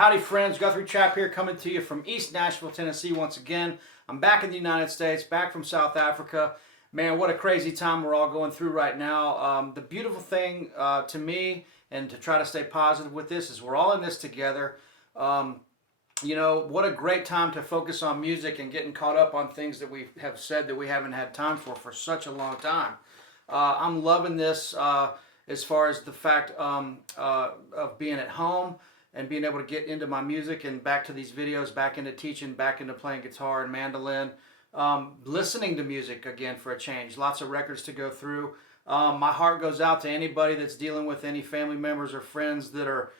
Howdy friends, Guthrie Trapp here coming to you from East Nashville, Tennessee once again. I'm back in the United States, back from South Africa. Man, what a crazy time we're all going through right now. The beautiful thing to me, and to try to stay positive with this, is we're all in this together. You know, what a great time to focus on music and getting caught up on things that we have said that we haven't had time for such a long time. I'm loving this as far as the fact of being at home and being able to get into my music and back to these videos, back into teaching, back into playing guitar and mandolin, listening to music again for a change. Lots of records to go through. My heart goes out to anybody that's dealing with any family members or friends that are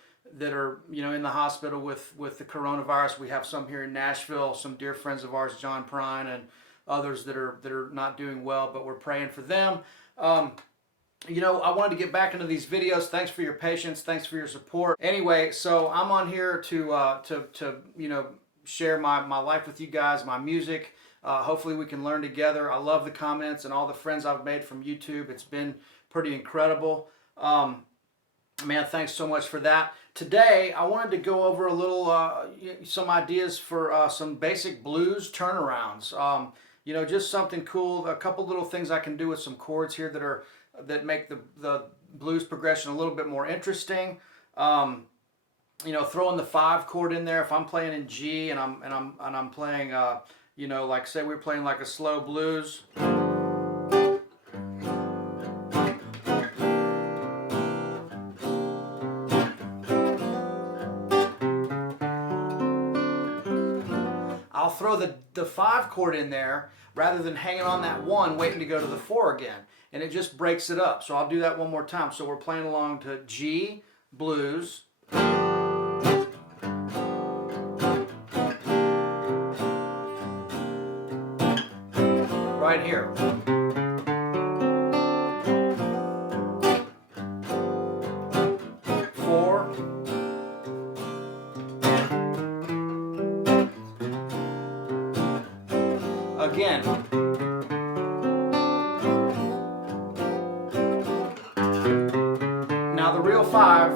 you know in the hospital with the coronavirus. We have some here in Nashville, some dear friends of ours, John Prine and others that are not doing well, but we're praying for them. You know, I wanted to get back into these videos. Thanks for your patience. Thanks for your support. Anyway, so I'm on here to you know, share my life with you guys, my music. Hopefully we can learn together. I love the comments and all the friends I've made from YouTube. It's been pretty incredible. Man, thanks so much for that. Today, I wanted to go over a little, some ideas for some basic blues turnarounds. You know, just something cool. A couple little things I can do with some chords here that make the blues progression a little bit more interesting. You know, throwing the 5 chord in there. If I'm playing in G and I'm playing, you know, like say we're playing like a slow blues. I'll throw the 5 chord in there rather than hanging on that 1 waiting to go to the 4 again, and it just breaks it up. So I'll do that one more time. So we're playing along to G, blues, right here. Again. Now the real 5,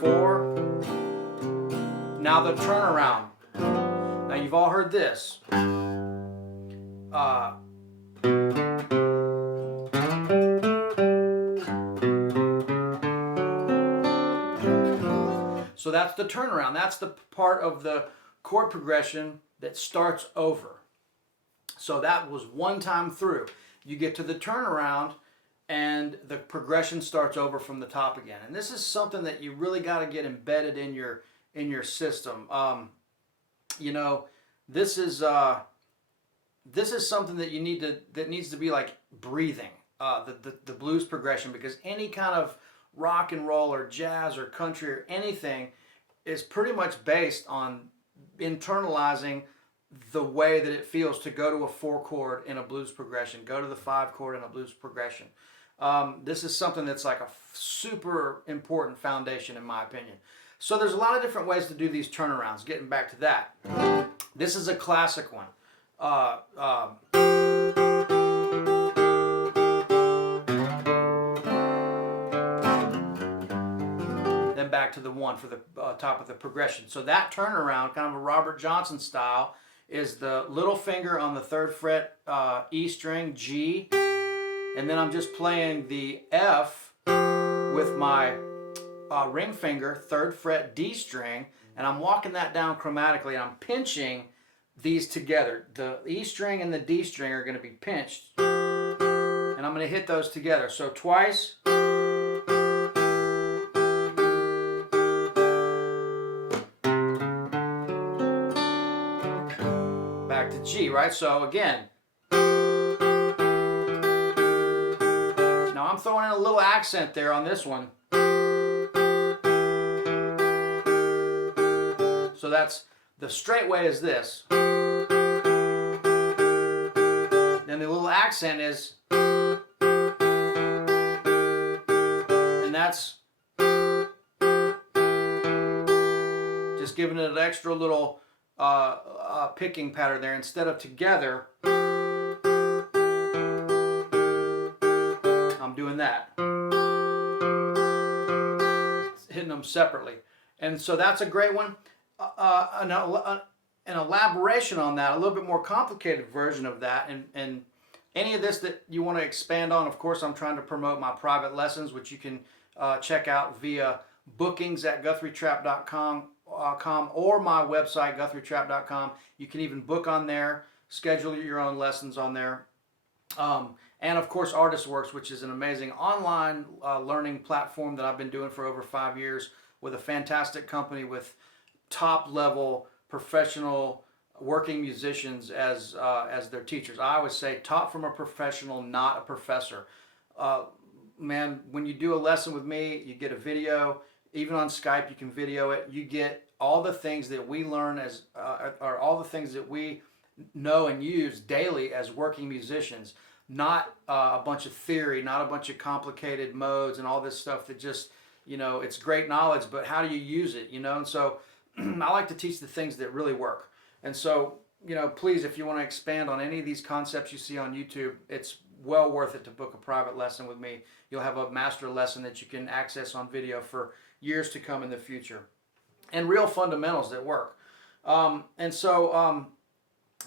4, now the turnaround. Now you've all heard this. So that's the turnaround. That's the part of the chord progression that starts over. So that was one time through. You get to the turnaround and the progression starts over from the top again. And this is something that you really got to get embedded in your system. You know, this is something that needs to be like breathing. The blues progression, because any kind of rock and roll or jazz or country or anything is pretty much based on internalizing the way that it feels to go to a 4 chord in a blues progression, go to the 5 chord in a blues progression. This is something that's like a super important foundation in my opinion. So there's a lot of different ways to do these turnarounds. Getting back to that, this is a classic one. Then back to the 1 for the top of the progression. So that turnaround, kind of a Robert Johnson style, is the little finger on the 3rd fret E string, G, and then I'm just playing the F with my ring finger, 3rd fret D string, and I'm walking that down chromatically, and I'm pinching these together. The E string and the D string are going to be pinched, and I'm going to hit those together. So twice. Back to G, right? So again. Now I'm throwing in a little accent there on this one. So that's the straight way is this. Then the little accent is, and that's just giving it an extra little picking pattern there. Instead of together, I'm doing that, hitting them separately. And so that's a great one. An elaboration on that, a little bit more complicated version of that, and any of this that you want to expand on, of course, I'm trying to promote my private lessons, which you can check out via bookings at GuthrieTrapp.com or my website, GuthrieTrapp.com. You can even book on there, schedule your own lessons on there. And of course, ArtistWorks, which is an amazing online learning platform that I've been doing for over 5 years with a fantastic company with top-level professional working musicians as their teachers. I always say, taught from a professional, not a professor. Man, when you do a lesson with me, you get a video. Even on Skype, you can video it. You get all the things that we learn or all the things that we know and use daily as working musicians. Not a bunch of theory, not a bunch of complicated modes and all this stuff that just, it's great knowledge, but how do you use it, And so I like to teach the things that really work. And so, please, if you want to expand on any of these concepts you see on YouTube, it's well worth it to book a private lesson with me. You'll have a master lesson that you can access on video for years to come in the future. And real fundamentals that work.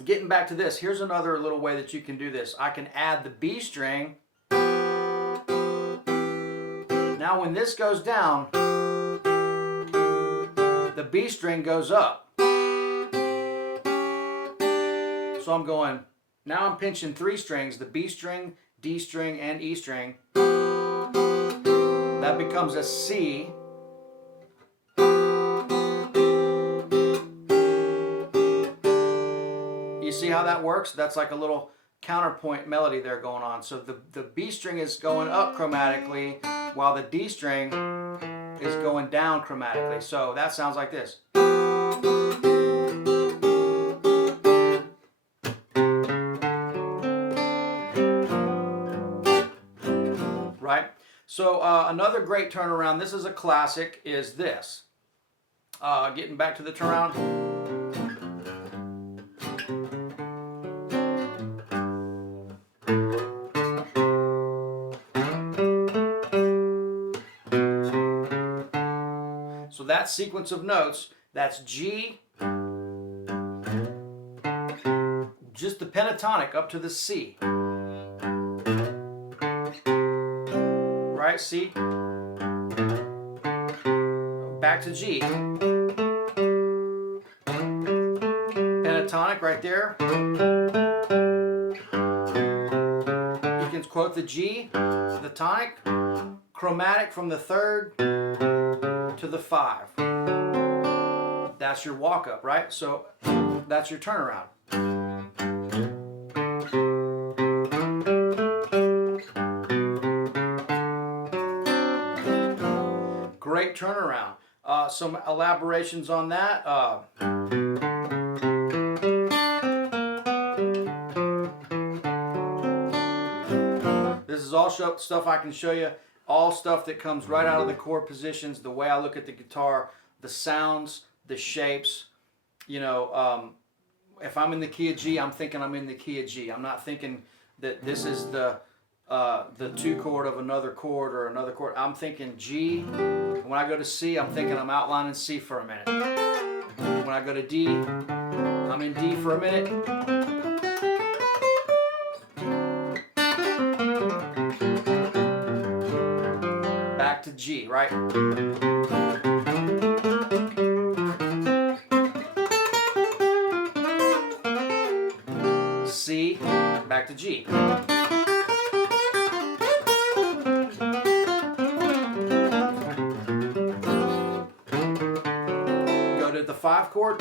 Getting back to this, here's another little way that you can do this. I can add the B string. Now when this goes down, the B string goes up. So I'm going, now I'm pinching 3 strings, the B string, D string, and E string. That becomes a C. You see how that works? That's like a little counterpoint melody there going on. So the B string is going up chromatically while the D string is going down chromatically. So that sounds like this. Right? So another great turnaround, this is a classic, is this. Getting back to the turnaround. So that sequence of notes, that's G, just the pentatonic up to the C. Right, C, back to G. Pentatonic right there. You can quote the G, the tonic, chromatic from the 3rd to the 5. That's your walk up, right? So that's your turnaround. Great turnaround. Some elaborations on that. This is all stuff I can show you. All stuff that comes right out of the chord positions, the way I look at the guitar, the sounds, the shapes. If I'm in the key of G, I'm thinking I'm in the key of G. I'm not thinking that this is the 2 chord of another chord or another chord. I'm thinking G. When I go to C, I'm thinking I'm outlining C for a minute. When I go to D, I'm in D for a minute. Back to G, right? C, back to G. Go to the 5 chord.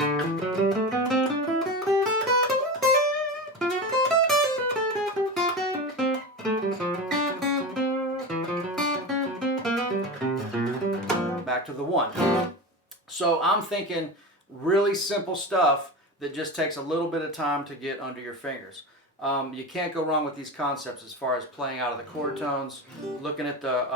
Back to the 1. So I'm thinking really simple stuff that just takes a little bit of time to get under your fingers. You can't go wrong with these concepts as far as playing out of the chord tones, looking at the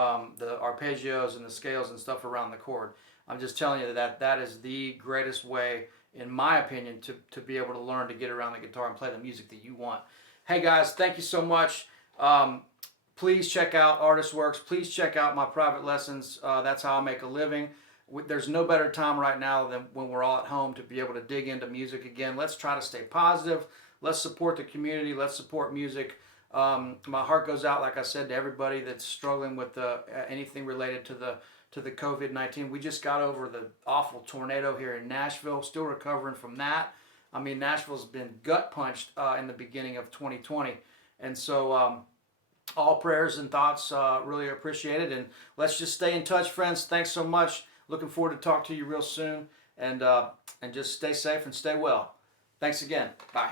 arpeggios and the scales and stuff around the chord. I'm just telling you that is the greatest way, in my opinion, to be able to learn to get around the guitar and play the music that you want. Hey guys, thank you so much. Please check out ArtistWorks. Please check out my private lessons. That's how I make a living. there's no better time right now than when we're all at home to be able to dig into music again. Let's try to stay positive. Let's support the community. Let's support music. My heart goes out, like I said, to everybody that's struggling with anything related to the COVID-19. We just got over the awful tornado here in Nashville. Still recovering from that. I mean, Nashville's been gut punched in the beginning of 2020, and so. All prayers and thoughts really appreciated, and let's just stay in touch, friends. Thanks so much. Looking forward to talk to you real soon, and just stay safe and stay well. Thanks again. Bye.